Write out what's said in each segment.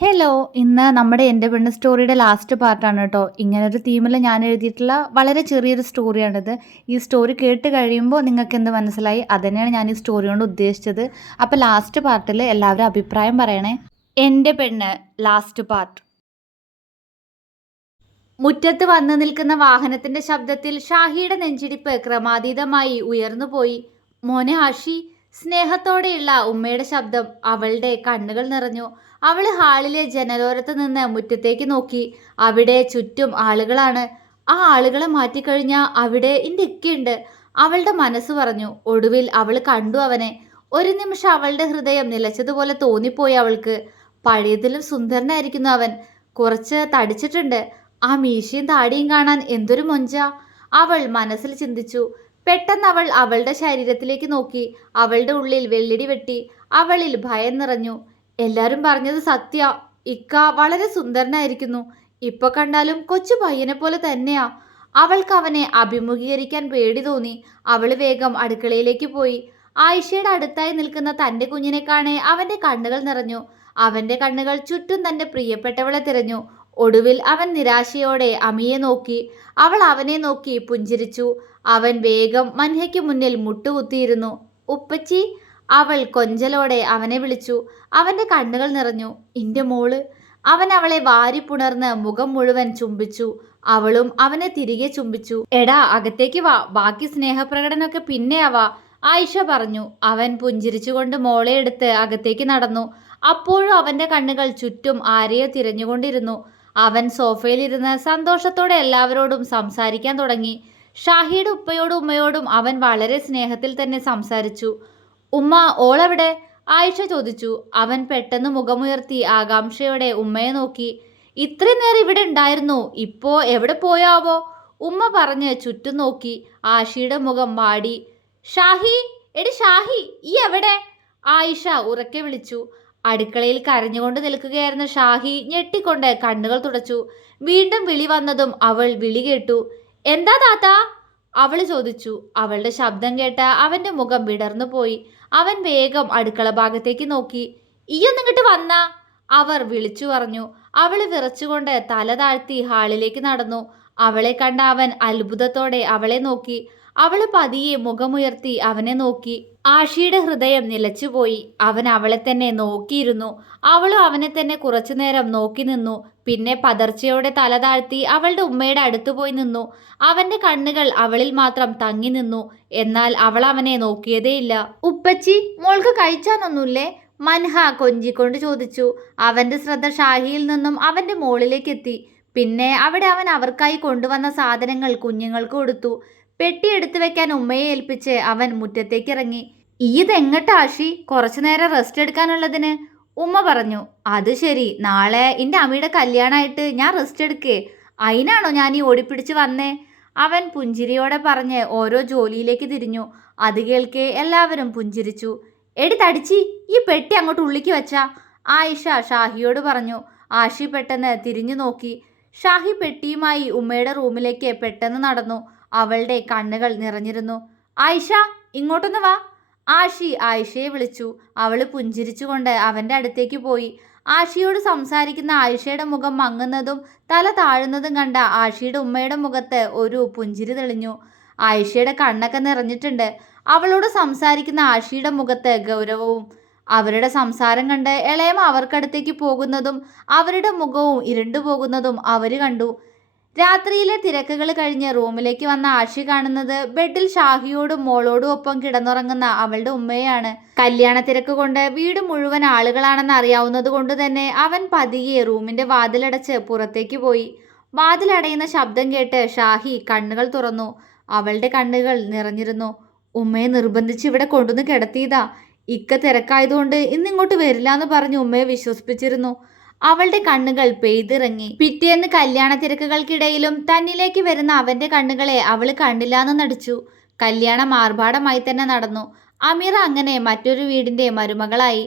Hello! ഇന്ന് നമ്മുടെ എൻ്റെ പെണ്ണ് സ്റ്റോറിയുടെ ലാസ്റ്റ് പാർട്ടാണ് കേട്ടോ. ഇങ്ങനൊരു തീമിൽ ഞാൻ എഴുതിയിട്ടുള്ള വളരെ ചെറിയൊരു സ്റ്റോറിയാണിത്. ഈ സ്റ്റോറി കേട്ട് കഴിയുമ്പോൾ നിങ്ങൾക്ക് എന്ത് മനസ്സിലായി? അതുതന്നെയാണ് ഞാൻ ഈ സ്റ്റോറി കൊണ്ട് ഉദ്ദേശിച്ചത്. അപ്പോൾ ലാസ്റ്റ് പാർട്ടിൽ എല്ലാവരും അഭിപ്രായം പറയണേ. എൻ്റെ പെണ്ണ് ലാസ്റ്റ് പാർട്ട്. മുറ്റത്ത് വന്നു നിൽക്കുന്ന വാഹനത്തിന്റെ ശബ്ദത്തിൽ ഷാഹിയുടെ നെഞ്ചിടിപ്പ് ക്രമാതീതമായി ഉയർന്നുപോയി. മോനെ ആഷി, സ്നേഹത്തോടെയുള്ള ഉമ്മയുടെ ശബ്ദം. അവളുടെ കണ്ണുകൾ നിറഞ്ഞു. അവള് ഹാളിലെ ജനലോരത്ത് നിന്ന് മുറ്റത്തേക്ക് നോക്കി. അവിടെ ചുറ്റും ആളുകളാണ്. ആ ആളുകളെ മാറ്റിക്കഴിഞ്ഞാൽ അവിടെ എൻ്റെ ഇക്കയുണ്ട്, അവളുടെ മനസ്സ് പറഞ്ഞു. ഒടുവിൽ അവൾ കണ്ടു അവനെ. ഒരു നിമിഷം അവളുടെ ഹൃദയം നിലച്ചതുപോലെ തോന്നിപ്പോയി അവൾക്ക്. പഴയതിലും സുന്ദരനായിരിക്കുന്നു അവൻ. കുറച്ച് തടിച്ചിട്ടുണ്ട്. ആ മീശയും താടിയും കാണാൻ എന്തൊരു മൊഞ്ച, അവൾ മനസ്സിൽ ചിന്തിച്ചു. പെട്ടെന്ന് അവൾ അവളുടെ ശരീരത്തിലേക്ക് നോക്കി. അവളുടെ ഉള്ളിൽ വെള്ളിടി വെട്ടി. അവളിൽ ഭയം നിറഞ്ഞു. എല്ലാരും പറഞ്ഞത് സത്യ, ഇക്ക വളരെ സുന്ദരനായിരിക്കുന്നു. ഇപ്പൊ കണ്ടാലും കൊച്ചു പയ്യനെ പോലെ തന്നെയാ. അവൾക്ക് അവനെ അഭിമുഖീകരിക്കാൻ പേടി തോന്നി. അവൾ വേഗം അടുക്കളയിലേക്ക് പോയി. ആയിഷയുടെ അടുത്തായി നിൽക്കുന്ന തന്റെ കുഞ്ഞിനെ കാണെ അവന്റെ കണ്ണുകൾ നിറഞ്ഞു. അവന്റെ കണ്ണുകൾ ചുറ്റും തന്റെ പ്രിയപ്പെട്ടവളെ തിരഞ്ഞു. ഒടുവിൽ അവൻ നിരാശയോടെ അമിയെ നോക്കി. അവൾ അവനെ നോക്കി പുഞ്ചിരിച്ചു. അവൻ വേഗം മൻഹയ്ക്ക് മുന്നിൽ മുട്ടുകുത്തിയിരുന്നു. ഉപ്പച്ചി, അവൾ കൊഞ്ചലോടെ അവനെ വിളിച്ചു. അവന്റെ കണ്ണുകൾ നിറഞ്ഞു. ഇന്റെ മോള്. അവൻ അവളെ വാരിപ്പുണർന്ന് മുഖം മുഴുവൻ ചുംബിച്ചു. അവളും അവനെ തിരികെ ചുംബിച്ചു. എടാ, അകത്തേക്ക് വാ, ബാക്കി സ്നേഹപ്രകടനമൊക്കെ പിന്നെയാവാ, ആയിഷ പറഞ്ഞു. അവൻ പുഞ്ചിരിച്ചുകൊണ്ട് മോളെ എടുത്ത് അകത്തേക്ക് നടന്നു. അപ്പോഴും അവന്റെ കണ്ണുകൾ ചുറ്റും ആരെയോ തിരഞ്ഞുകൊണ്ടിരുന്നു. അവൻ സോഫയിലിരുന്ന് സന്തോഷത്തോടെ എല്ലാവരോടും സംസാരിക്കാൻ തുടങ്ങി. ഷാഹിയുടെ ഉപ്പയോടും ഉമ്മയോടും അവൻ വളരെ സ്നേഹത്തിൽ തന്നെ സംസാരിച്ചു. ഉമ്മ, ഓളെവിടെ? ആയിഷ ചോദിച്ചു. അവൻ പെട്ടെന്ന് മുഖമുയർത്തി ആകാംക്ഷയോടെ ഉമ്മയെ നോക്കി. ഇത്രയും നേരം ഇവിടെ ഉണ്ടായിരുന്നു, ഇപ്പോ എവിടെ പോയാവോ? ഉമ്മ പറഞ്ഞ് ചുറ്റും നോക്കി. ആഷിയുടെ മുഖം വാടി. ഷാഹി, എടി ഷാഹി, ഈ എവിടെ? ആയിഷ ഉറക്കെ വിളിച്ചു. അടുക്കളയിൽ കരഞ്ഞുകൊണ്ട് നിൽക്കുകയായിരുന്ന ഷാഹി ഞെട്ടിക്കൊണ്ട് കണ്ണുകൾ തുടച്ചു. വീണ്ടും വിളി വന്നതും അവൾ വിളി കേട്ടു. എന്താ താത്താ? അവൾ ചോദിച്ചു. അവളുടെ ശബ്ദം കേട്ട അവന്റെ മുഖം വിടർന്നു പോയി. അവൻ വേഗം അടുക്കള ഭാഗത്തേക്ക് നോക്കി. ഇയ്യൊന്നിങ്ങോട്ട് വന്നാ, അവർ വിളിച്ചു പറഞ്ഞു. അവൾ വിറച്ചുകൊണ്ട് തല താഴ്ത്തി ഹാളിലേക്ക് നടന്നു. അവളെ കണ്ട അവൻ അത്ഭുതത്തോടെ അവളെ നോക്കി. അവള് പതിയെ മുഖമുയർത്തി അവനെ നോക്കി. ആഷിയുടെ ഹൃദയം നിലച്ചുപോയി. അവൻ അവളെ തന്നെ നോക്കിയിരുന്നു. അവളും അവനെ തന്നെ കുറച്ചുനേരം നോക്കി നിന്നു. പിന്നെ പതർച്ചയോടെ തല താഴ്ത്തി അവളുടെ ഉമ്മയുടെ അടുത്ത് പോയി നിന്നു. അവന്റെ കണ്ണുകൾ അവളിൽ മാത്രം തങ്ങി നിന്നു. എന്നാൽ അവൾ അവനെ നോക്കിയതേയില്ല. ഉപ്പച്ചി, മോൾക്ക് കഴിച്ചാനൊന്നുമില്ലേ? മൻഹ കൊഞ്ചിക്കൊണ്ട് ചോദിച്ചു. അവന്റെ ശ്രദ്ധ ഷാഹിയിൽ നിന്നും അവന്റെ മോളിലേക്ക് എത്തി. പിന്നെ അവിടെ അവൻ അവർക്കായി കൊണ്ടുവന്ന സാധനങ്ങൾ കുഞ്ഞുങ്ങൾക്ക് കൊടുത്തു. പെട്ടി എടുത്തു വെക്കാൻ ഉമ്മയെ ഏൽപ്പിച്ച് അവൻ മുറ്റത്തേക്ക് ഇറങ്ങി. ഇതെങ്ങട്ടാ ആഷി? കുറച്ചു നേരം റെസ്റ്റ് എടുക്കാനുള്ളതിന്, ഉമ്മ പറഞ്ഞു. അത് ശരി, നാളെ എൻ്റെ അമ്മയുടെ കല്യാണമായിട്ട് ഞാൻ റെസ്റ്റ് എടുക്കേ, അതിനാണോ ഞാൻ ഈ ഓടിപ്പിടിച്ച് വന്നേ? അവൻ പുഞ്ചിരിയോടെ പറഞ്ഞ് ഓരോ ജോലിയിലേക്ക് തിരിഞ്ഞു. അത് കേൾക്കെ എല്ലാവരും പുഞ്ചിരിച്ചു. എടി തടിച്ചി, ഈ പെട്ടി അങ്ങോട്ട് ഉള്ളിക്ക് വെച്ചാ, ആയിഷ ഷാഹിയോട് പറഞ്ഞു. ആഷി പെട്ടെന്ന് തിരിഞ്ഞു നോക്കി. ഷാഹി പെട്ടിയുമായി ഉമ്മയുടെ റൂമിലേക്ക് പെട്ടെന്ന് നടന്നു. അവളുടെ കണ്ണുകൾ നിറഞ്ഞിരുന്നു. ആയിഷ, ഇങ്ങോട്ടൊന്ന് വാ. ആഷി ആയിഷയെ വിളിച്ചു. അവൾ പുഞ്ചിരിച്ചുകൊണ്ട് അവൻ്റെ അടുത്തേക്ക് പോയി. ആഷിയോട് സംസാരിക്കുന്ന ആയിഷയുടെ മുഖം മങ്ങുന്നതും തല താഴുന്നതും കണ്ട ആഷിയുടെ ഉമ്മയുടെ മുഖത്ത് ഒരു പുഞ്ചിരി തെളിഞ്ഞു. ആയിഷയുടെ കണ്ണൊക്കെ നിറഞ്ഞിട്ടുണ്ട്. അവളോട് സംസാരിക്കുന്ന ആഷിയുടെ മുഖത്ത് ഗൗരവവും. അവരുടെ സംസാരം കണ്ട് ഇളയമ അവർക്കടുത്തേക്ക് പോകുന്നതും അവരുടെ മുഖവും ഇരുണ്ടുപോകുന്നതും അവർ കണ്ടു. രാത്രിയിലെ തിരക്കുകൾ കഴിഞ്ഞ് റൂമിലേക്ക് വന്ന ആഷി കാണുന്നത് ബെഡിൽ ഷാഹിയോടും മോളോടും ഒപ്പം കിടന്നുറങ്ങുന്ന അവളുടെ ഉമ്മയാണ്. കല്യാണ തിരക്ക് കൊണ്ട് വീട് മുഴുവൻ ആളുകളാണെന്ന് അറിയാവുന്നത് കൊണ്ട് തന്നെ അവൻ പതിയെ റൂമിന്റെ വാതിലടച്ച് പുറത്തേക്ക് പോയി. വാതിലടയുന്ന ശബ്ദം കേട്ട് ഷാഹി കണ്ണുകൾ തുറന്നു. അവളുടെ കണ്ണുകൾ നിറഞ്ഞിരുന്നു. ഉമ്മയെ നിർബന്ധിച്ച് ഇവിടെ കൊണ്ടുവന്ന് കിടത്തിയതാ. ഇക്ക തിരക്കായതുകൊണ്ട് ഇന്നിങ്ങോട്ട് വരില്ല എന്ന് പറഞ്ഞ് ഉമ്മയെ വിശ്വസിപ്പിച്ചിരുന്നു. അവളുടെ കണ്ണുകൾ പെയ്തിറങ്ങി. പിറ്റേന്ന് കല്യാണ തിരക്കുകൾക്കിടയിലും തന്നിലേക്ക് വരുന്ന അവന്റെ കണ്ണുകളെ അവൾ കണ്ടില്ലാന്ന് നടിച്ചു. കല്യാണം ആർഭാടമായി തന്നെ നടന്നു. അമീറ അങ്ങനെ മറ്റൊരു വീടിന്റെ മരുമകളായി.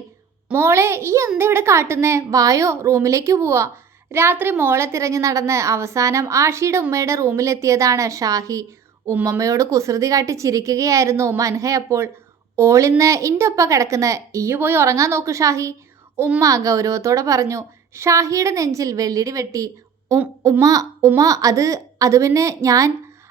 മോളെ, ഈ എന്താ ഇവിടെ കാട്ടുന്നേ? വായോ, റൂമിലേക്ക് പോവാ. രാത്രി മോളെ തിരഞ്ഞു നടന്ന് അവസാനം ആഷിയുടെ ഉമ്മയുടെ റൂമിലെത്തിയതാണ് ഷാഹി. ഉമ്മമ്മയോട് കുസൃതി കാട്ടി ചിരിക്കുകയായിരുന്നു മൻഹ. അപ്പോൾ ഓളിന്ന് ഇന്റെ ഒപ്പ കിടക്കുന്നത്, ഈ പോയി ഉറങ്ങാൻ നോക്ക് ഷാഹി, ഉമ്മ ഗൗരവത്തോടെ പറഞ്ഞു. ഷാഹിയുടെ നെഞ്ചിൽ വെള്ളിടി വെട്ടി. ഉമ്മ ഉമ്മ അത് പിന്നെ ഞാൻ.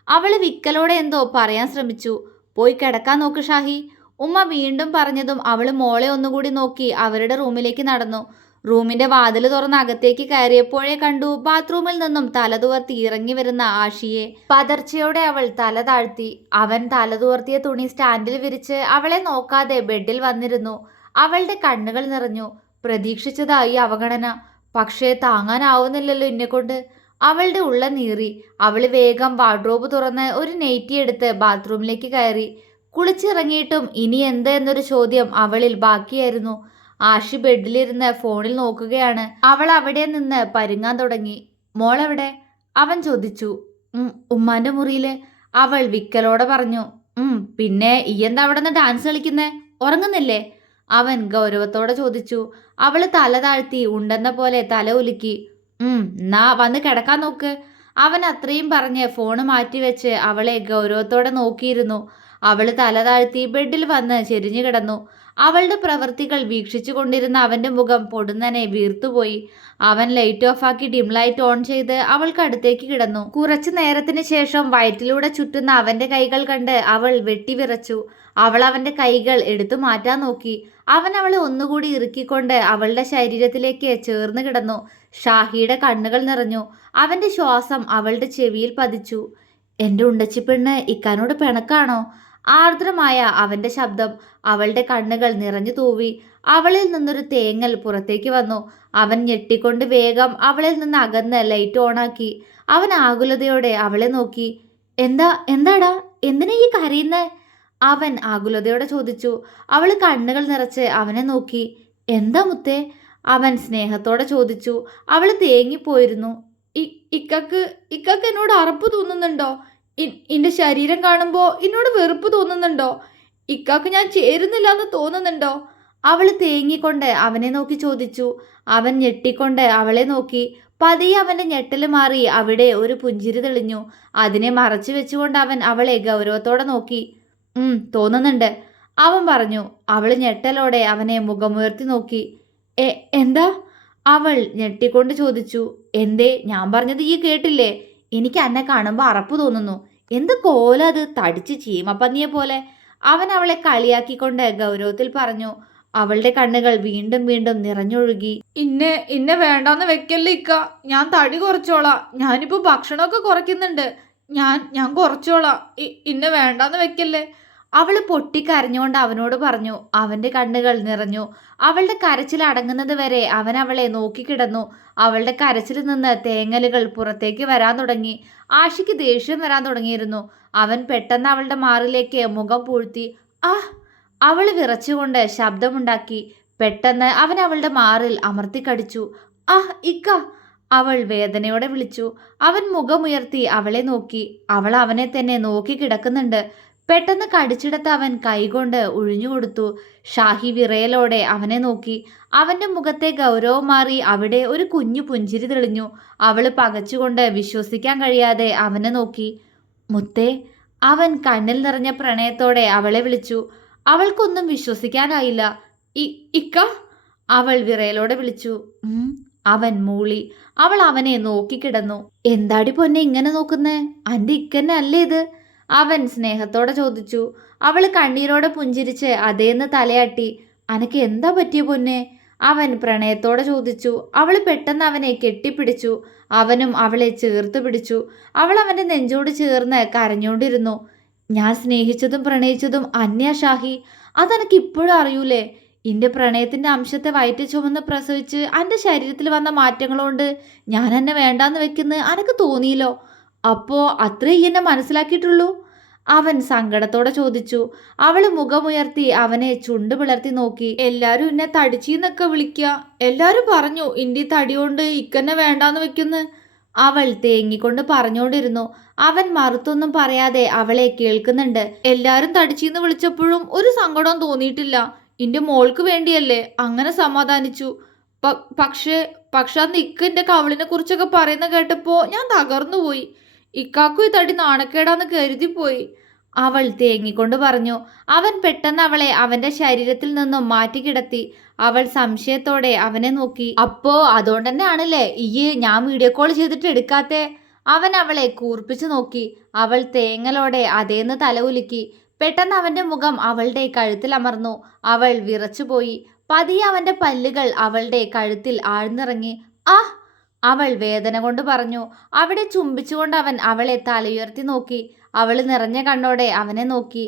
അവള് വിക്കലോടെ എന്തോ പറയാൻ ശ്രമിച്ചു. പോയി കിടക്കാൻ നോക്ക് ഷാഹി. ഉമ്മ വീണ്ടും പറഞ്ഞതും അവള് മോളെ ഒന്നുകൂടി നോക്കി അവരുടെ റൂമിലേക്ക് നടന്നു. റൂമിന്റെ വാതിൽ തുറന്ന് അകത്തേക്ക് കയറിയപ്പോഴേ കണ്ടു ബാത്റൂമിൽ നിന്നും തലതുവർത്തി ഇറങ്ങി വരുന്ന ആഷിയെ. പതർച്ചയോടെ അവൾ തല താഴ്ത്തി. അവൻ തലതുവർത്തിയ തുണി സ്റ്റാൻഡിൽ വിരിച്ച് അവളെ നോക്കാതെ ബെഡിൽ വന്നിരുന്നു. അവളുടെ കണ്ണുകൾ നിറഞ്ഞു. പ്രതീക്ഷിച്ചതായി അവഗണന. പക്ഷേ താങ്ങാനാവുന്നില്ലല്ലോ എന്നെക്കൊണ്ട്. അവളുടെ ഉള്ള നീറി. അവള് വേഗം വാർഡ്രോബ് തുറന്ന് ഒരു നെയ്റ്റി എടുത്ത് ബാത്റൂമിലേക്ക് കയറി. കുളിച്ചിറങ്ങിയിട്ടും ഇനി എന്ത് എന്നൊരു ചോദ്യം അവളിൽ ബാക്കിയായിരുന്നു. ആഷി ബെഡിലിരുന്ന് ഫോണിൽ നോക്കുകയാണ്. അവൾ അവിടെ നിന്ന് പരുങ്ങാൻ തുടങ്ങി. മോളെവിടെ? അവൻ ചോദിച്ചു. ഉമ്മാന്റെ മുറിയില്. അവൾ വിക്കലോടെ പറഞ്ഞു. പിന്നെ ഈ എന്താ അവിടെ നിന്ന് ഡാൻസ് കളിക്കുന്നേ? ഉറങ്ങുന്നില്ലേ? അവൻ ഗൗരവത്തോടെ ചോദിച്ചു. അവള് തല താഴ്ത്തി ഉണ്ടെന്ന പോലെ തല ഉലുക്കി. എന്നാ വന്ന് കിടക്കാൻ നോക്ക്. അവൻ അത്രയും പറഞ്ഞ് ഫോണ് മാറ്റിവെച്ച് അവളെ ഗൗരവത്തോടെ നോക്കിയിരുന്നു. അവള് തല താഴ്ത്തി ബെഡിൽ വന്ന് ചെരിഞ്ഞു കിടന്നു. അവളുടെ പ്രവൃത്തികൾ വീക്ഷിച്ചു കൊണ്ടിരുന്ന അവന്റെ മുഖം പൊടുന്നനെ വീർത്തുപോയി. അവൻ ലൈറ്റ് ഓഫാക്കി ഡിം ലൈറ്റ് ഓൺ ചെയ്ത് അവൾക്ക് അടുത്തേക്ക് കിടന്നു. കുറച്ചു നേരത്തിന് ശേഷം വയറ്റിലൂടെ ചുറ്റുന്ന അവന്റെ കൈകൾ കണ്ട് അവൾ വെട്ടിവിറച്ചു. അവൾ അവന്റെ കൈകൾ എടുത്തു മാറ്റാൻ നോക്കി. അവൻ അവളെ ഒന്നുകൂടി ഇറുക്കിക്കൊണ്ട് അവളുടെ ശരീരത്തിലേക്ക് ചേർന്ന് കിടന്നു. ഷാഹിയുടെ കണ്ണുകൾ നിറഞ്ഞു. അവന്റെ ശ്വാസം അവളുടെ ചെവിയിൽ പതിച്ചു. എന്റെ ഉണ്ടച്ചിപ്പെണ്ണ് ഇക്കാനോട് പിണക്കാണോ? ആർദ്രമായ അവന്റെ ശബ്ദം. അവളുടെ കണ്ണുകൾ നിറഞ്ഞു തൂവി. അവളിൽ നിന്നൊരു തേങ്ങൽ പുറത്തേക്ക് വന്നു. അവൻ ഞെട്ടിക്കൊണ്ട് വേഗം അവളിൽ നിന്ന് അകന്ന് ലൈറ്റ് ഓണാക്കി. അവൻ ആകുലതയോടെ അവളെ നോക്കി. എന്താടാ എന്തിനാ ഈ കരയുന്നേ? അവൻ ആകുലതയോടെ ചോദിച്ചു. അവള് കണ്ണുകൾ നിറച്ച് അവനെ നോക്കി. എന്താ മുത്തേ? അവൻ സ്നേഹത്തോടെ ചോദിച്ചു. അവള് തേങ്ങിപ്പോയിരുന്നു. ഇക്കക്ക് എന്നോട് അറപ്പ് തോന്നുന്നുണ്ടോ? എന്റെ ശരീരം കാണുമ്പോ എന്നോട് വെറുപ്പ് തോന്നുന്നുണ്ടോ? ഇക്കാക്ക് ഞാൻ ചേരുന്നില്ല എന്ന് തോന്നുന്നുണ്ടോ? അവള് തേങ്ങിക്കൊണ്ട് അവനെ നോക്കി ചോദിച്ചു. അവൻ ഞെട്ടിക്കൊണ്ട് അവളെ നോക്കി. പതിയെ അവന്റെ ഞെട്ടല് മാറി അവിടെ ഒരു പുഞ്ചിരി തെളിഞ്ഞു. അതിനെ മറച്ചു വെച്ചുകൊണ്ട് അവൻ അവളെ ഗൗരവത്തോടെ നോക്കി. തോന്നുന്നുണ്ട്, അവൻ പറഞ്ഞു. അവള് ഞെട്ടലോടെ അവനെ മുഖമുയർത്തി നോക്കി. എന്താ? അവൾ ഞെട്ടിക്കൊണ്ട് ചോദിച്ചു. എന്തേ? ഞാൻ പറഞ്ഞത് ഈ കേട്ടില്ലേ? എനിക്ക് എന്നെ കാണുമ്പോൾ അറപ്പ് തോന്നുന്നു. എന്ത് കോലത്, തടിച്ച് ചീമപ്പന്നിയെ പോലെ. അവൻ അവളെ കളിയാക്കിക്കൊണ്ട് ഗൗരവത്തിൽ പറഞ്ഞു. അവളുടെ കണ്ണുകൾ വീണ്ടും വീണ്ടും നിറഞ്ഞൊഴുകി. ഇന്നെ വേണ്ടാന്ന് വെക്കല്ലേ ഇക്ക. ഞാൻ തടി കുറച്ചോളാം. ഞാനിപ്പോ ഭക്ഷണമൊക്കെ കുറയ്ക്കുന്നുണ്ട്. ഞാൻ കുറച്ചോളാം. ഇന്നെ വേണ്ടാന്ന് വെക്കല്ലേ. അവള് പൊട്ടിക്കരഞ്ഞുകൊണ്ട് അവനോട് പറഞ്ഞു. അവന്റെ കണ്ണുകൾ നിറഞ്ഞു. അവളുടെ കരച്ചിൽ അടങ്ങുന്നത് വരെ അവൻ അവളെ നോക്കിക്കിടന്നു. അവളുടെ കരച്ചിൽ നിന്ന് തേങ്ങലുകൾ പുറത്തേക്ക് വരാൻ തുടങ്ങി. ആഷിക്ക് ദേഷ്യം വരാൻ തുടങ്ങിയിരുന്നു. അവൻ പെട്ടെന്ന് അവളുടെ മാറിലേക്ക് മുഖം പൂഴ്ത്തി. അവള് വിറച്ചുകൊണ്ട് ശബ്ദമുണ്ടാക്കി. പെട്ടെന്ന് അവൻ അവളുടെ മാറിൽ അമർത്തിക്കടിച്ചു. ഇക്ക, അവൾ വേദനയോടെ വിളിച്ചു. അവൻ മുഖമുയർത്തി അവളെ നോക്കി. അവൾ അവനെ തന്നെ നോക്കി കിടക്കുന്നുണ്ട്. പെട്ടെന്ന് കടിച്ചിടത്ത് അവൻ കൈകൊണ്ട് ഒഴിഞ്ഞുകൊടുത്തു. ഷാഹി വിറയലോടെ അവനെ നോക്കി. അവന്റെ മുഖത്തെ ഗൗരവം മാറി അവിടെ ഒരു കുഞ്ഞു പുഞ്ചിരി തെളിഞ്ഞു. അവള് പകച്ചുകൊണ്ട് വിശ്വസിക്കാൻ കഴിയാതെ അവനെ നോക്കി. മുത്തേ, അവൻ കണ്ണിൽ നിറഞ്ഞ പ്രണയത്തോടെ അവളെ വിളിച്ചു. അവൾക്കൊന്നും വിശ്വസിക്കാനായില്ല. ഇക്ക, അവൾ വിറയലോടെ വിളിച്ചു. അവൻ മൂളി. അവൾ അവനെ നോക്കിക്കിടന്നു. എന്താടി പൊന്നെ ഇങ്ങനെ നോക്കുന്നേ? അന്റെ ഇക്കന്നെ അല്ലേ ഇത്? അവൻ സ്നേഹത്തോടെ ചോദിച്ചു. അവൾ കണ്ണീരോടെ പുഞ്ചിരിച്ച് അതേന്ന് തലയാട്ടി. അനക്ക് എന്താ പറ്റിയ പൊന്നെ? അവൻ പ്രണയത്തോടെ ചോദിച്ചു. അവൾ പെട്ടെന്ന് അവനെ കെട്ടിപ്പിടിച്ചു. അവനും അവളെ ചേർത്ത് പിടിച്ചു. അവൾ അവന്റെ നെഞ്ചോട് ചേർന്ന് കരഞ്ഞോണ്ടിരുന്നു. ഞാൻ സ്നേഹിച്ചതും പ്രണയിച്ചതും അന്യ ഷാഹി. അതെനക്ക് ഇപ്പോഴും അറിയൂലേ? ഇന്റെ പ്രണയത്തിന്റെ അംശത്തെ വയറ്റി ചുമന്ന് പ്രസവിച്ച് അന്റെ ശരീരത്തിൽ വന്ന മാറ്റങ്ങളുകൊണ്ട് ഞാൻ എന്നെ വേണ്ടാന്ന് വെക്കുന്ന അനക്ക് തോന്നിയില്ലോ? അപ്പോ അത്രേ എന്നെ മനസ്സിലാക്കിയിട്ടുള്ളൂ? അവൻ സങ്കടത്തോടെ ചോദിച്ചു. അവള് മുഖമുയർത്തി അവനെ ചുണ്ട് പിളർത്തി നോക്കി. എല്ലാരും എന്നെ തടിച്ചീന്നൊക്കെ വിളിക്കുക. എല്ലാരും പറഞ്ഞു ഇന്റെ തടി കൊണ്ട് ഇക്കന്നെ വേണ്ടാന്ന് വെക്കുന്ന്. അവൾ തേങ്ങിക്കൊണ്ട് പറഞ്ഞോണ്ടിരുന്നു. അവൻ മറുത്തൊന്നും പറയാതെ അവളെ കേൾക്കുന്നുണ്ട്. എല്ലാരും തടിച്ചീന്ന് വിളിച്ചപ്പോഴും ഒരു സങ്കടവും തോന്നിയിട്ടില്ല. ഇന്റെ മോൾക്ക് വേണ്ടിയല്ലേ അങ്ങനെ സമാധാനിച്ചു. പക്ഷേ അന്ന് ഇക്ക എന്റെ കവളിനെ കുറിച്ചൊക്കെ പറയുന്ന കേട്ടപ്പോ ഞാൻ തകർന്നുപോയി. ഇക്കാക്കും ഈ തടി നാണക്കേടാന്ന് കരുതിപ്പോയി. അവൾ തേങ്ങിക്കൊണ്ട് പറഞ്ഞു. അവൻ പെട്ടെന്ന് അവളെ അവന്റെ ശരീരത്തിൽ നിന്നും മാറ്റിക്കിടത്തി. അവൾ സംശയത്തോടെ അവനെ നോക്കി. അപ്പോ അതുകൊണ്ട് തന്നെ ആണല്ലേ ഞാൻ വീഡിയോ കോൾ ചെയ്തിട്ട് എടുക്കാത്തെ? അവൻ അവളെ കൂർപ്പിച്ചു നോക്കി. അവൾ തേങ്ങലോടെ അതേന്ന് തല ഉലുക്കി. പെട്ടെന്ന് അവന്റെ മുഖം അവളുടെ കഴുത്തിൽ അമർന്നു. അവൾ വിറച്ചുപോയി. പതിയെ അവന്റെ പല്ലുകൾ അവളുടെ കഴുത്തിൽ ആഴ്ന്നിറങ്ങി. ആ, അവൾ വേദന കൊണ്ട് പറഞ്ഞു. അവിടെ ചുംബിച്ചുകൊണ്ട് അവൻ അവളെ തലയുയർത്തി നോക്കി. അവൾ നിറഞ്ഞ കണ്ണോടെ അവനെ നോക്കി.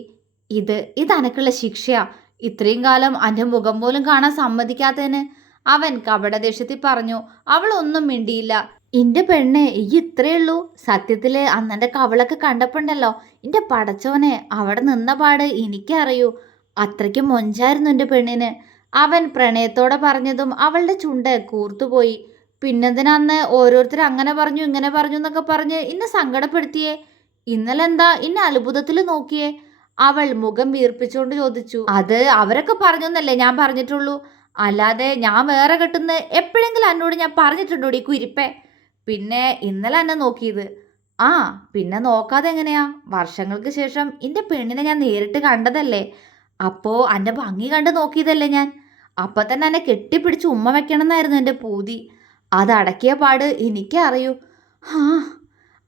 ഇത് അനക്കുള്ള ശിക്ഷയാ, ഇത്രയും കാലം അന്റെ മുഖം പോലും കാണാൻ സമ്മതിക്കാത്തതിന്, അവൻ കപടദേഷ്യത്തിൽ പറഞ്ഞു. അവൾ ഒന്നും മിണ്ടിയില്ല. ഇന്റെ പെണ്ണെ, ഇത്രയേ ഉള്ളൂ. സത്യത്തില് അന്നെന്റെ കവളൊക്കെ കണ്ടപ്പോണ്ടല്ലോ, ഇന്റെ പടച്ചോനെ, അവിടെ നിന്ന പാട് എനിക്കറിയൂ. അത്രയ്ക്ക് മൊഞ്ചായിരുന്നു എന്റെ പെണ്ണിന്. അവൻ പ്രണയത്തോടെ പറഞ്ഞതും അവളുടെ ചുണ്ട് കൂർത്തുപോയി. പിന്നെന്തിനന്ന് ഓരോരുത്തർ അങ്ങനെ പറഞ്ഞു ഇങ്ങനെ പറഞ്ഞു എന്നൊക്കെ പറഞ്ഞ് ഇന്നെ സങ്കടപ്പെടുത്തിയേ? ഇന്നലെ എന്താ ഇന്നെ അത്ഭുതത്തിൽ നോക്കിയേ? അവൾ മുഖം വീർപ്പിച്ചുകൊണ്ട് ചോദിച്ചു. അത് അവരൊക്കെ പറഞ്ഞൊന്നല്ലേ ഞാൻ പറഞ്ഞിട്ടുള്ളൂ, അല്ലാതെ ഞാൻ വേറെ കെട്ടുന്ന എപ്പോഴെങ്കിലും എന്നോട് ഞാൻ പറഞ്ഞിട്ടുണ്ടോ ഈ കുരിപ്പേ? പിന്നെ ഇന്നലെ എന്നെ നോക്കിയത്. ആ, പിന്നെ നോക്കാതെ എങ്ങനെയാ? വർഷങ്ങൾക്ക് ശേഷം എൻ്റെ പെണ്ണിനെ ഞാൻ നേരിട്ട് കണ്ടതല്ലേ, അപ്പോ എൻ്റെ ഭംഗി കണ്ട് നോക്കിയതല്ലേ ഞാൻ. അപ്പൊ തന്നെ എന്നെ കെട്ടിപ്പിടിച്ച് ഉമ്മ വെക്കണം എന്നായിരുന്നു എൻ്റെ പൂതി. അതടക്കിയ പാട് എനിക്കേ അറിയൂ. ഹാ,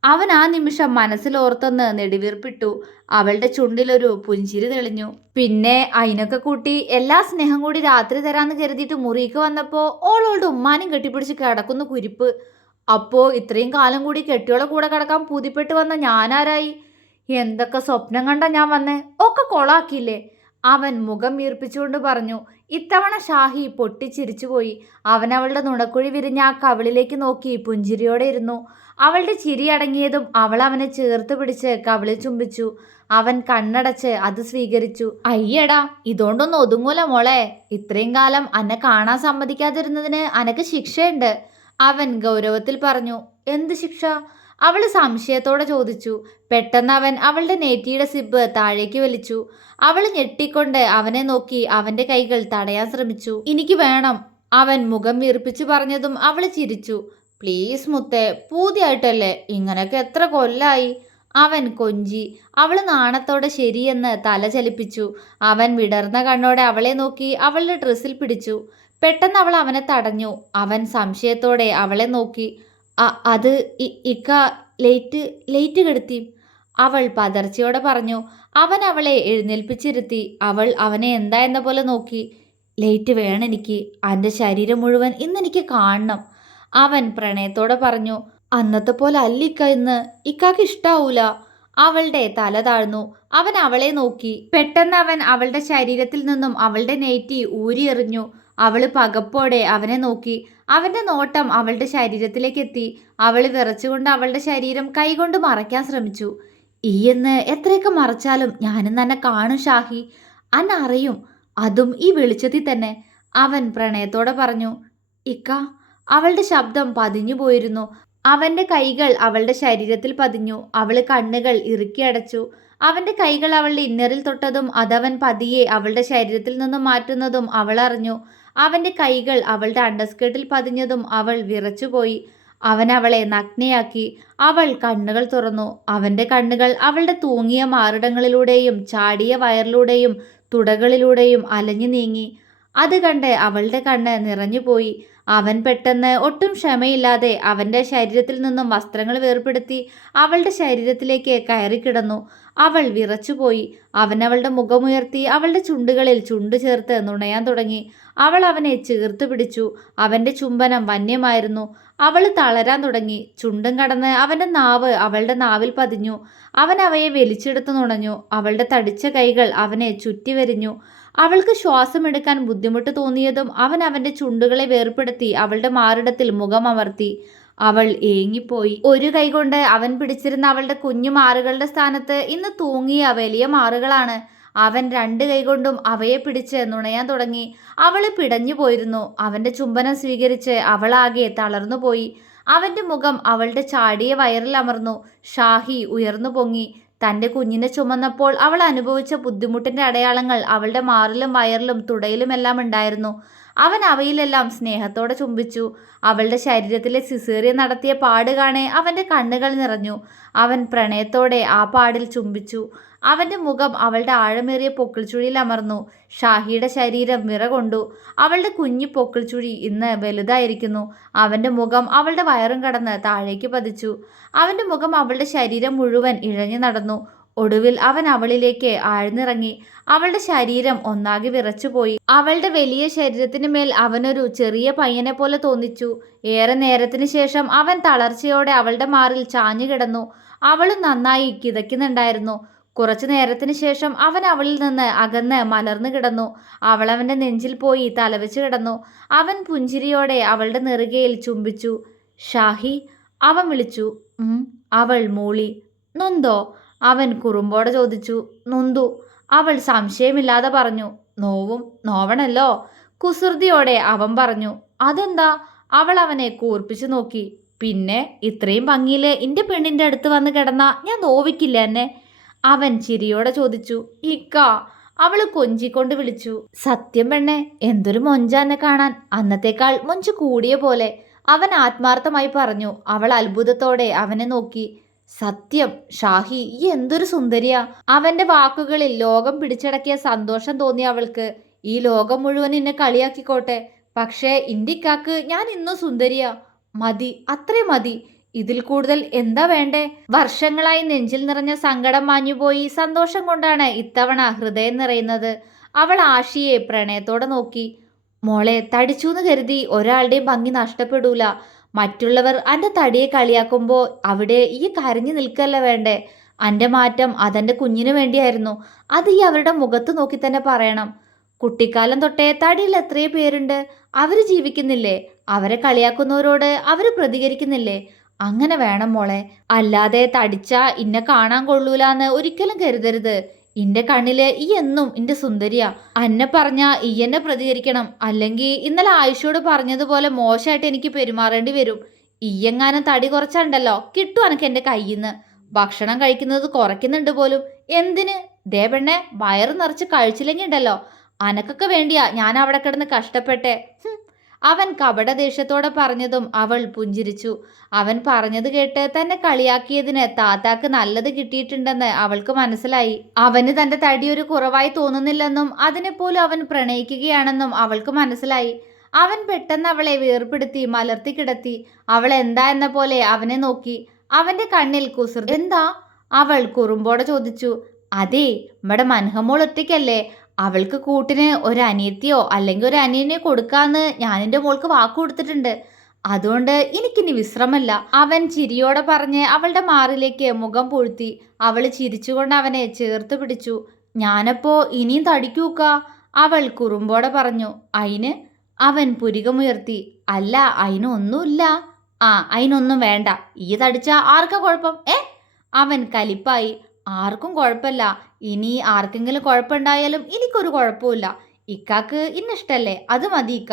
അവൻ ആ നിമിഷം മനസ്സിലോർത്തൊന്ന് നെടുവീർപ്പിട്ടു. അവളുടെ ചുണ്ടിലൊരു പുഞ്ചിരി തെളിഞ്ഞു. പിന്നെ അതിനൊക്കെ കൂട്ടി എല്ലാ സ്നേഹം കൂടി രാത്രി തരാന്ന് കരുതിയിട്ട് മുറിക്ക് വന്നപ്പോ ഓളോളുടെ ഉമ്മാനും കെട്ടിപ്പിടിച്ച് കിടക്കുന്ന കുരിപ്പ്. അപ്പോ ഇത്രയും കാലം കൂടി കെട്ടിയോളെ കൂടെ കിടക്കാൻ പൂതിപ്പെട്ട് വന്ന ഞാനാരായി? എന്തൊക്കെ സ്വപ്നം കണ്ട ഞാൻ വന്നേ, ഒക്കെ കൊളാക്കിയില്ലേ? അവൻ മുഖം വീർപ്പിച്ചുകൊണ്ട് പറഞ്ഞു. ഇത്തവണ ഷാഹി പൊട്ടിച്ചിരിച്ചുപോയി. അവൻ അവളുടെ നുണക്കുഴി വിരിഞ്ഞ ആ കവിളിലേക്ക് നോക്കി പുഞ്ചിരിയോടെ ഇരുന്നു. അവളുടെ ചിരി അടങ്ങിയതും അവൾ അവനെ ചേർത്ത് പിടിച്ച് കവിളിൽ ചുംബിച്ചു. അവൻ കണ്ണടച്ച് അത് സ്വീകരിച്ചു. അയ്യടാ, ഇതുകൊണ്ടൊന്നും ഒതുങ്ങൂല മോളെ. ഇത്രയും കാലം അന്നെ കാണാൻ സമ്മതിക്കാതിരുന്നതിന് അനക്ക് ശിക്ഷയുണ്ട്, അവൻ ഗൗരവത്തിൽ പറഞ്ഞു. എന്ത് ശിക്ഷ? അവൾ സംശയത്തോടെ ചോദിച്ചു. പെട്ടെന്ന് അവൻ അവളുടെ നെറ്റിയുടെ സിബ് താഴേക്ക് വലിച്ചു. അവൾ ഞെട്ടിക്കൊണ്ട് അവനെ നോക്കി അവന്റെ കൈകൾ തടയാൻ ശ്രമിച്ചു. എനിക്ക് വേണം, അവൻ മുഖം വീർപ്പിച്ചു പറഞ്ഞതും അവൾ ചിരിച്ചു. പ്ലീസ് മുത്തേ, പൂതിയായിട്ടല്ലേ, ഇങ്ങനെയൊക്കെ എത്ര കൊല്ലായി, അവൻ കൊഞ്ചി. അവൾ നാണത്തോടെ ശരിയെന്ന് തല ചലിപ്പിച്ചു. അവൻ വിടർന്ന കണ്ണോടെ അവളെ നോക്കി അവളുടെ ഡ്രസ്സിൽ പിടിച്ചു. പെട്ടെന്ന് അവൾ അവനെ തടഞ്ഞു. അവൻ സംശയത്തോടെ അവളെ നോക്കി. അത് ഇക്ക ലേറ്റ് കെടുത്തി, അവൾ പതർച്ചയോടെ പറഞ്ഞു. അവൻ അവളെ എഴുന്നേൽപ്പിച്ചിരുത്തി. അവൾ അവനെ എന്താ എന്ന പോലെ നോക്കി. ലേറ്റ് വേണമെനിക്ക്, എൻ്റെ ശരീരം മുഴുവൻ ഇന്നെനിക്ക് കാണണം, അവൻ പ്രണയത്തോടെ പറഞ്ഞു. അന്നത്തെ പോലെ അല്ലിക്ക ഇന്ന്, ഇക്കാക്ക് ഇഷ്ടാവൂല. അവളുടെ തല താഴ്ന്നു. അവൻ അവളെ നോക്കി. പെട്ടെന്ന് അവൻ അവളുടെ ശരീരത്തിൽ നിന്നും അവളുടെ നെറ്റി ഊരിയെറിഞ്ഞു. അവള് പകപ്പോടെ അവനെ നോക്കി. അവന്റെ നോട്ടം അവളുടെ ശരീരത്തിലേക്ക് എത്തി. അവള് വിറച്ചുകൊണ്ട് അവളുടെ ശരീരം കൈകൊണ്ട് മറയ്ക്കാൻ ശ്രമിച്ചു. ഈയെന്ന് എത്രയൊക്കെ മറച്ചാലും ഞാനും തന്നെ കാണും ഷാഹി, അന്ന അറിയും, അതും ഈ വെളിച്ചത്തിൽ തന്നെ, അവൻ പ്രണയത്തോടെ പറഞ്ഞു. ഇക്ക, അവളുടെ ശബ്ദം പതിഞ്ഞു പോയിരുന്നു. അവന്റെ കൈകൾ അവളുടെ ശരീരത്തിൽ പതിഞ്ഞു. അവള് കണ്ണുകൾ ഇറുക്കി അടച്ചു. അവന്റെ കൈകൾ അവളുടെ ഇന്നറിൽ തൊട്ടതും അതവൻ പതിയെ അവളുടെ ശരീരത്തിൽ നിന്നും മാറ്റുന്നതും അവൾ അറിഞ്ഞു. അവന്റെ കൈകൾ അവളുടെ അണ്ടർസ്കേർട്ടിൽ പതിഞ്ഞതും അവൾ വിറച്ചുപോയി. അവൻ അവളെ നഗ്നയാക്കി. അവൾ കണ്ണുകൾ തുറന്നു. അവന്റെ കണ്ണുകൾ അവളുടെ തൂങ്ങിയ മാറിടങ്ങളിലൂടെയും ചാടിയ വയറിലൂടെയും തുടകളിലൂടെയും അലഞ്ഞു നീങ്ങി. അത് കണ്ട് അവളുടെ കണ്ണ് നിറഞ്ഞുപോയി. അവൻ പെട്ടെന്ന് ഒട്ടും ക്ഷമയില്ലാതെ അവന്റെ ശരീരത്തിൽ നിന്നും വസ്ത്രങ്ങൾ വേർപെടുത്തി അവളുടെ ശരീരത്തിലേക്ക് കയറിക്കിടന്നു. അവൾ വിറച്ചുപോയി. അവൻ അവളുടെ മുഖമുയർത്തി അവളുടെ ചുണ്ടുകളിൽ ചുണ്ടു ചേർത്ത് നുണയാൻ തുടങ്ങി. അവൾ അവനെ ചേർത്ത് പിടിച്ചു. അവന്റെ ചുംബനം വന്യമായിരുന്നു. അവൾ തളരാൻ തുടങ്ങി. ചുണ്ടും കടന്ന് അവന്റെ നാവ് അവളുടെ നാവിൽ പതിഞ്ഞു. അവൻ അവയെ വലിച്ചെടുത്ത് നുണഞ്ഞു. അവളുടെ തടിച്ച കൈകൾ അവനെ ചുറ്റിവരിഞ്ഞു. അവൾക്ക് ശ്വാസമെടുക്കാൻ ബുദ്ധിമുട്ട് തോന്നിയതും അവൻ അവന്റെ ചുണ്ടുകളെ വേർപെടുത്തി അവളുടെ മാറിടത്തിൽ മുഖമമർത്തി. അവൾ ഏങ്ങിപ്പോയി. ഒരു കൈകൊണ്ട് അവൻ പിടിച്ചിരുന്ന അവളുടെ കുഞ്ഞു മാറുകളുടെ സ്ഥാനത്ത് ഇന്ന് തൂങ്ങിയ വലിയ മാറുകളാണ്. അവൻ രണ്ട് കൈകൊണ്ടും അവയെ പിടിച്ച് നുണയാൻ തുടങ്ങി. അവള് പിടഞ്ഞു പോയിരുന്നു. അവന്റെ ചുംബനം സ്വീകരിച്ച് അവളാകെ തളർന്നുപോയി. അവന്റെ മുഖം അവളുടെ ചാടിയ വയറിൽ അമർന്നു. ഷാഹി ഉയർന്നു പൊങ്ങി. തൻ്റെ കുഞ്ഞിനെ ചുമന്നപ്പോൾ അവൾ അനുഭവിച്ച ബുദ്ധിമുട്ടിൻ്റെ അടയാളങ്ങൾ അവളുടെ മാറിലും വയറിലും തുടയിലുമെല്ലാം ഉണ്ടായിരുന്നു. അവൻ അവയിലെല്ലാം സ്നേഹത്തോടെ ചുംബിച്ചു. അവളുടെ ശരീരത്തിലെ സിസേറിയൻ നടത്തിയ പാട് കാണെ അവൻ്റെ കണ്ണുകൾ നിറഞ്ഞു. അവൻ പ്രണയത്തോടെ ആ പാടിൽ ചുംബിച്ചു. അവന്റെ മുഖം അവളുടെ ആഴമേറിയ പൊക്കിൾച്ചുഴിയിൽ അമർന്നു. ഷാഹിയുടെ ശരീരം വിറകൊണ്ടു. അവളുടെ കുഞ്ഞു പൊക്കിൾച്ചുഴി ഇന്ന് വലുതായിരിക്കുന്നു. അവന്റെ മുഖം അവളുടെ വയറും കടന്ന് താഴേക്ക് പതിച്ചു. അവന്റെ മുഖം അവളുടെ ശരീരം മുഴുവൻ ഇഴഞ്ഞു നടന്നു. ഒടുവിൽ അവൻ അവളിലേക്ക് ആഴ്ന്നിറങ്ങി. അവളുടെ ശരീരം ഒന്നാകെ വിറച്ചുപോയി. അവളുടെ വലിയ ശരീരത്തിന് മേൽ അവനൊരു ചെറിയ പയ്യനെ പോലെ തോന്നിച്ചു. ഏറെ നേരത്തിന് ശേഷം അവൻ തളർച്ചയോടെ അവളുടെ മാറിൽ ചാഞ്ഞു കിടന്നു. അവളും നന്നായി കിതയ്ക്കുന്നുണ്ടായിരുന്നു. കുറച്ചു നേരത്തിന് ശേഷം അവൻ അവളിൽ നിന്ന് അകന്ന് മലർന്നു കിടന്നു. അവൾ അവന്റെ നെഞ്ചിൽ പോയി തലവെച്ച് കിടന്നു. അവൻ പുഞ്ചിരിയോടെ അവളുടെ നെറുകയിൽ ചുംബിച്ചു. ഷാഹി, അവൻ വിളിച്ചു. അവൾ മൂളി. നൊന്തോ? അവൻ കുറുമ്പോടെ ചോദിച്ചു. നൊന്തു, അവൾ സംശയമില്ലാതെ പറഞ്ഞു. നോവണല്ലോ? കുസൃതിയോടെ അവൻ പറഞ്ഞു. അതെന്താ? അവൾ അവനെ കൂർപ്പിച്ചു നോക്കി. പിന്നെ ഇത്രയും ഭംഗിയില് എന്റെ പെണ്ണിന്റെ അടുത്ത് വന്ന് കിടന്നാ ഞാൻ നോവിക്കില്ല എന്നെ? അവൻ ചിരിയോടെ ചോദിച്ചു. ഇക്ക, അവള് കൊഞ്ചിക്കൊണ്ട് വിളിച്ചു. സത്യം പെണ്ണെ, എന്തൊരു മൊഞ്ച എന്നെ കാണാൻ. അന്നത്തേക്കാൾ മൊഞ്ച് കൂടിയ പോലെ അവൻ ആത്മാർത്ഥമായി പറഞ്ഞു. അവൾ അത്ഭുതത്തോടെ അവനെ നോക്കി. സത്യം ഷാഹി, ഈ എന്തൊരു സുന്ദരിയാ. അവന്റെ വാക്കുകളിൽ ലോകം പിടിച്ചടക്കിയ സന്തോഷം തോന്നി അവൾക്ക്. ഈ ലോകം മുഴുവൻ എന്നെ കളിയാക്കിക്കോട്ടെ, പക്ഷേ ഇന്ത്യക്കാക്ക് ഞാൻ ഇന്നും സുന്ദരിയാ. മതി, അത്രേ മതി. ഇതിൽ കൂടുതൽ എന്താ വേണ്ടേ? വർഷങ്ങളായി നെഞ്ചിൽ നിറഞ്ഞ സങ്കടം മാഞ്ഞുപോയി. സന്തോഷം കൊണ്ടാണ് ഇത്തവണ ഹൃദയം നിറയുന്നത്. അവൾ ആഷിയെ പ്രണയത്തോടെ നോക്കി. മോളെ, തടിച്ചൂന്ന് കരുതി ഒരാളുടെയും ഭംഗി നഷ്ടപ്പെടൂല. മറ്റുള്ളവർ അന്റെ തടിയെ കളിയാക്കുമ്പോൾ അവിടെ ഈ കരഞ്ഞു നിൽക്കല്ല വേണ്ടേ? അന്റെ മാറ്റം അതെന്റെ കുഞ്ഞിനു വേണ്ടിയായിരുന്നു. അത് ഈ അവരുടെ മുഖത്ത് നോക്കി തന്നെ പറയണം. കുട്ടിക്കാലം തൊട്ടേ തടിയിൽ എത്രയോ പേരുണ്ട്. അവര് ജീവിക്കുന്നില്ലേ? അവരെ കളിയാക്കുന്നവരോട് അവര് പ്രതികരിക്കുന്നില്ലേ? അങ്ങനെ വേണം മോളെ. അല്ലാതെ തടിച്ചാ ഇന്നെ കാണാൻ കൊള്ളൂലാന്ന് ഒരിക്കലും കരുതരുത്. ഇന്റെ കണ്ണില് ഈ എന്നും ഇന്റെ സുന്ദരിയാ. അന്നെ പറഞ്ഞാ ഈ എന്നെ പ്രതികരിക്കണം. അല്ലെങ്കിൽ ഇന്നലെ ആയിഷയോട് പറഞ്ഞതുപോലെ മോശമായിട്ട് എനിക്ക് പെരുമാറേണ്ടി വരും. ഈയെങ്ങാനും തടി കുറച്ചുണ്ടല്ലോ, കിട്ടും എനക്ക് എന്റെ കയ്യിന്ന്. ഭക്ഷണം കഴിക്കുന്നത് കുറയ്ക്കുന്നുണ്ട് പോലും. എന്തിന്? ദേ പെണ്ണെ, വയറ് നിറച്ച് കഴിച്ചില്ലെങ്കിൽ ഉണ്ടല്ലോ, അനക്കൊക്കെ വേണ്ടിയാ ഞാൻ അവിടെ കിടന്ന് കഷ്ടപ്പെട്ടെ. അവൻ കപടദേഷ്യത്തോടെ പറഞ്ഞതും അവൾ പുഞ്ചിരിച്ചു. അവൻ പറഞ്ഞത് കേട്ട് തന്നെ കളിയാക്കിയതിന് താത്താക്ക് നല്ലത് കിട്ടിയിട്ടുണ്ടെന്ന് അവൾക്ക് മനസ്സിലായി. അവന് തന്റെ തടി ഒരു കുറവായി തോന്നുന്നില്ലെന്നും അതിനെപ്പോലും അവൻ പ്രണയിക്കുകയാണെന്നും അവൾക്ക് മനസ്സിലായി. അവൻ പെട്ടെന്ന് അവളെ വേർപെടുത്തി മലർത്തി കിടത്തി. അവൾ എന്താ എന്ന പോലെ അവനെ നോക്കി. അവന്റെ കണ്ണിൽ കുസൃതി. എന്താ? അവൾ കുറുമ്പോടെ ചോദിച്ചു. അതേ, നമ്മുടെ മൻഹമോൾ ഒറ്റയ്ക്കല്ലേ. അവൾക്ക് കൂട്ടിന് ഒരു അനിയത്തിയോ അല്ലെങ്കിൽ ഒരു അനിയനെ കൊടുക്കാന്ന് ഞാൻ എൻ്റെ മോൾക്ക് വാക്ക് കൊടുത്തിട്ടുണ്ട്. അതുകൊണ്ട് എനിക്കിനി വിശ്രമല്ല. അവൻ ചിരിയോടെ പറഞ്ഞ് അവളുടെ മാറിലേക്ക് മുഖം പൂഴ്ത്തി. അവൾ ചിരിച്ചുകൊണ്ട് അവനെ ചേർത്ത് പിടിച്ചു. ഞാനപ്പോ ഇനിയും തടിക്കൂക്ക? അവൾ കുറുമ്പോടെ പറഞ്ഞു. അയിന്? അവൻ പുരികമുയർത്തി. അല്ല, അതിനൊന്നുമില്ല. അതിനൊന്നും വേണ്ട. ഈ തടിച്ച ആർക്കാ കുഴപ്പം? അവൻ കലിപ്പായി. ആർക്കും കുഴപ്പമില്ല. ഇനി ആർക്കെങ്കിലും കുഴപ്പമുണ്ടായാലും എനിക്കൊരു കുഴപ്പമില്ല. ഇക്കാക്ക് ഇന്നിഷ്ടല്ലേ, അത് മതി ഇക്ക.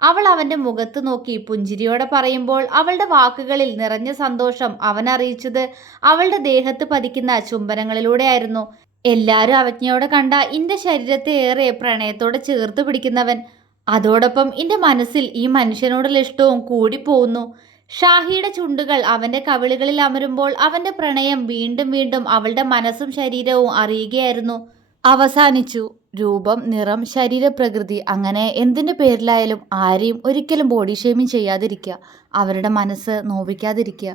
അവൾ അവന്റെ മുഖത്ത് നോക്കി പുഞ്ചിരിയോടെ പറയുമ്പോൾ അവളുടെ വാക്കുകളിൽ നിറഞ്ഞ സന്തോഷം അവൻ അറിയിച്ചത് അവളുടെ ദേഹത്ത് പതിക്കുന്ന ചുംബനങ്ങളിലൂടെയായിരുന്നു. എല്ലാരും അവജ്ഞയോടെ കണ്ട ഇന്റെ ശരീരത്തെ ഏറെ പ്രണയത്തോടെ ചേർത്ത് പിടിക്കുന്നവൻ. അതോടൊപ്പം എന്റെ മനസ്സിൽ ഈ മനുഷ്യനോടുള്ള ഇഷ്ടവും കൂടിപ്പോകുന്നു. ഷാഹിയുടെ ചുണ്ടുകൾ അവന്റെ കവിളുകളിൽ അമരുമ്പോൾ അവന്റെ പ്രണയം വീണ്ടും വീണ്ടും അവളുടെ മനസ്സും ശരീരവും അറിയുകയായിരുന്നു. അവസാനിച്ചു. രൂപം, നിറം, ശരീരപ്രകൃതി, അങ്ങനെ എന്തിൻ്റെ പേരിലായാലും ആരെയും ഒരിക്കലും ബോഡി ഷേമിങ് ചെയ്യാതിരിക്കുക. അവരുടെ മനസ്സ് നോവിക്കാതിരിക്കുക.